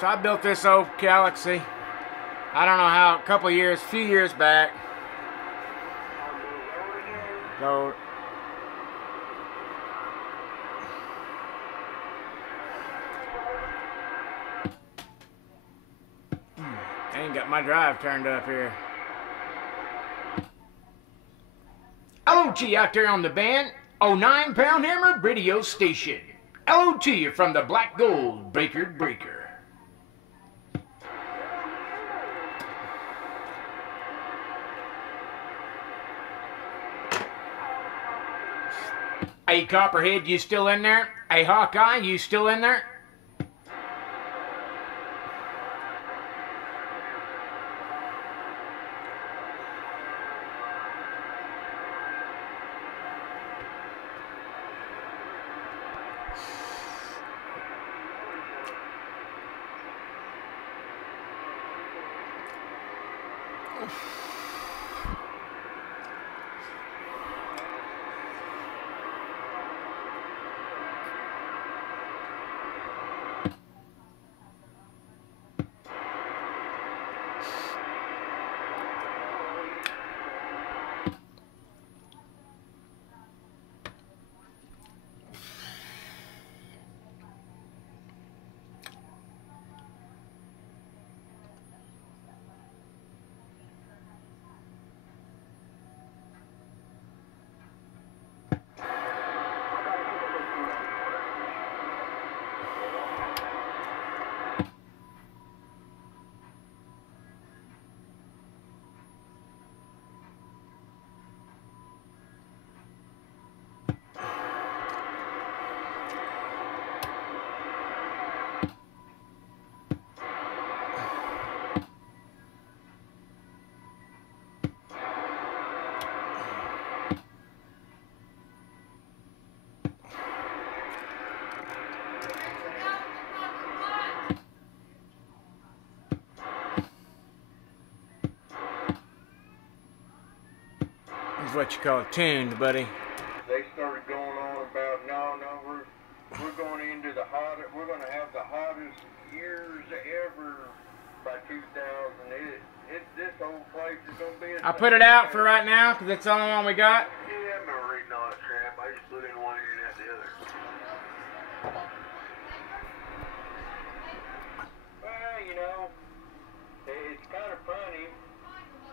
So I built this old Galaxy. I don't know how, a few years back. So I ain't got my drive turned up here. Hello to you out there on the band. 09-pound hammer radio station. Hello to you from the Black Gold Breaker. Hey, Copperhead, you still in there? Hey, Hawkeye, you still in there? This is what you call tuned, buddy. They started going on about we're going into the hottest. We're going to have the hottest years ever by 2000. This whole place is going to be. I put it out for right now because it's the only one we got. Yeah, I'm not reading all that crap. I just put in one ear and out the other. Well, you know, it's kind of funny.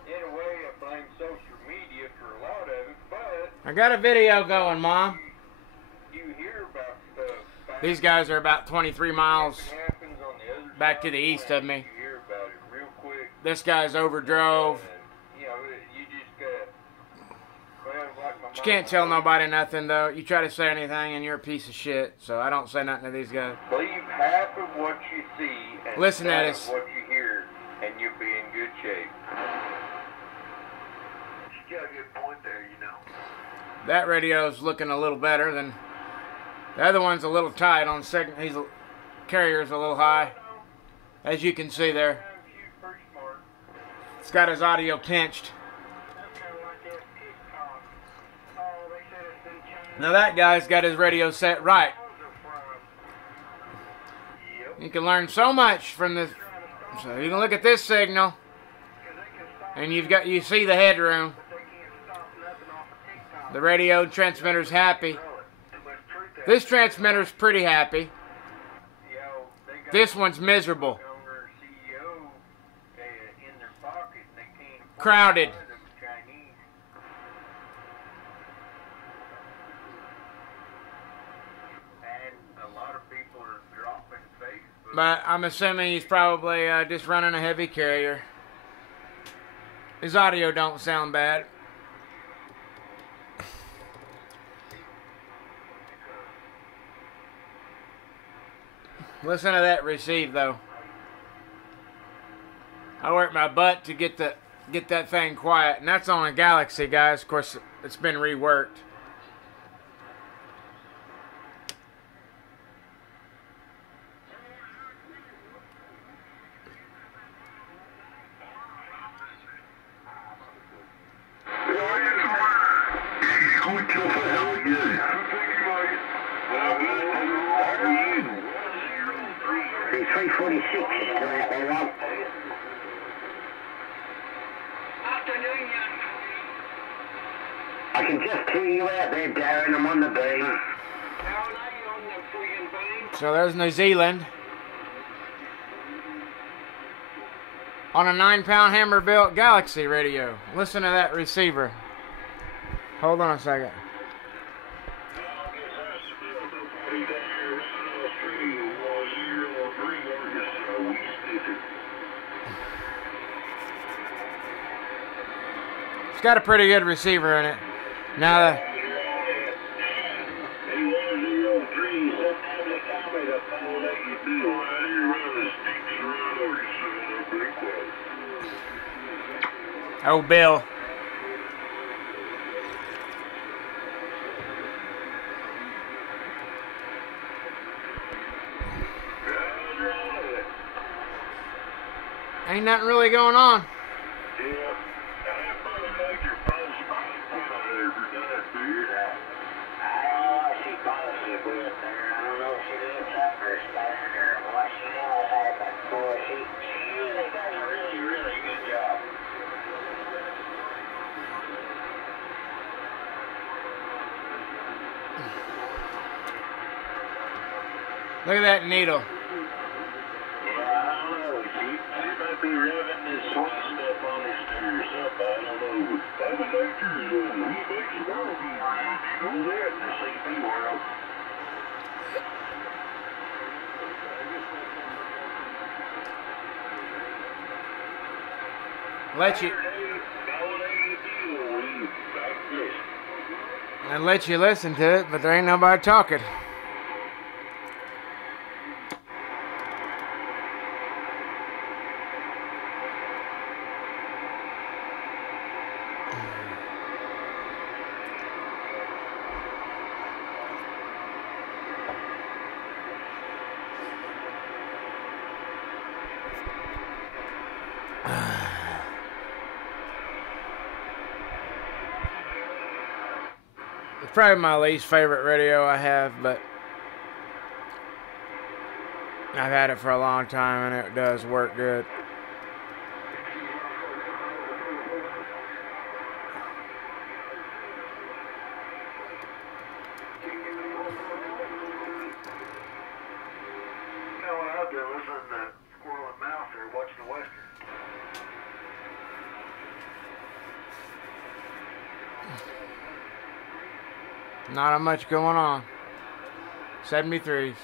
In a way, I blame social media for a lot of it, but I got a video going, Mom. you hear about stuff. These guys are about 23 miles Happens on the other back to side the east of me. You hear about it real quick. This guy's overdrove. You know, you just got. Well, like my You can't tell nobody nothing, though. You try to say anything and you're a piece of shit. So I don't say nothing to these guys. Believe half of what you see and Listen at half us. of what you hear, and you'll be in good shape. You got a good point there, you know. That radio's looking a little better than the other one's a little tight on second. Carrier's a little high, as you can see there. It's got his audio pinched. Now that guy's got his radio set right. You can learn so much from this. So you can look at this signal, and you see the headroom. The radio transmitter's happy. This transmitter's pretty happy. This one's miserable. Crowded. But I'm assuming he's probably just running a heavy carrier. His audio don't sound bad. Listen to that receive, though. I worked my butt to get that thing quiet, and that's on a Galaxy, guys. Of course, it's been reworked. The 346 is still out there, Rob. Afternoon, young. I can just hear you out there, Darren. I'm on the beam. How are you on the friggin' beam? So there's New Zealand. On a 9-pound hammer-built Galaxy radio. Listen to that receiver. Hold on a second. It's got a pretty good receiver in it. Now, oh, Bill. Ain't nothing really going on. Look at that needle. Yeah, I don't know. She might be revving this sweet stuff on his steer or something. I don't know. David Nature's he makes the world go round. You know that in the CP world. I let you listen to it, but there ain't nobody talking. It's probably my least favorite radio I have, but I've had it for a long time and it does work good. You know what I'll do? Listen to Squirrel and Mouse or watching the Western. Not much going on. 73s.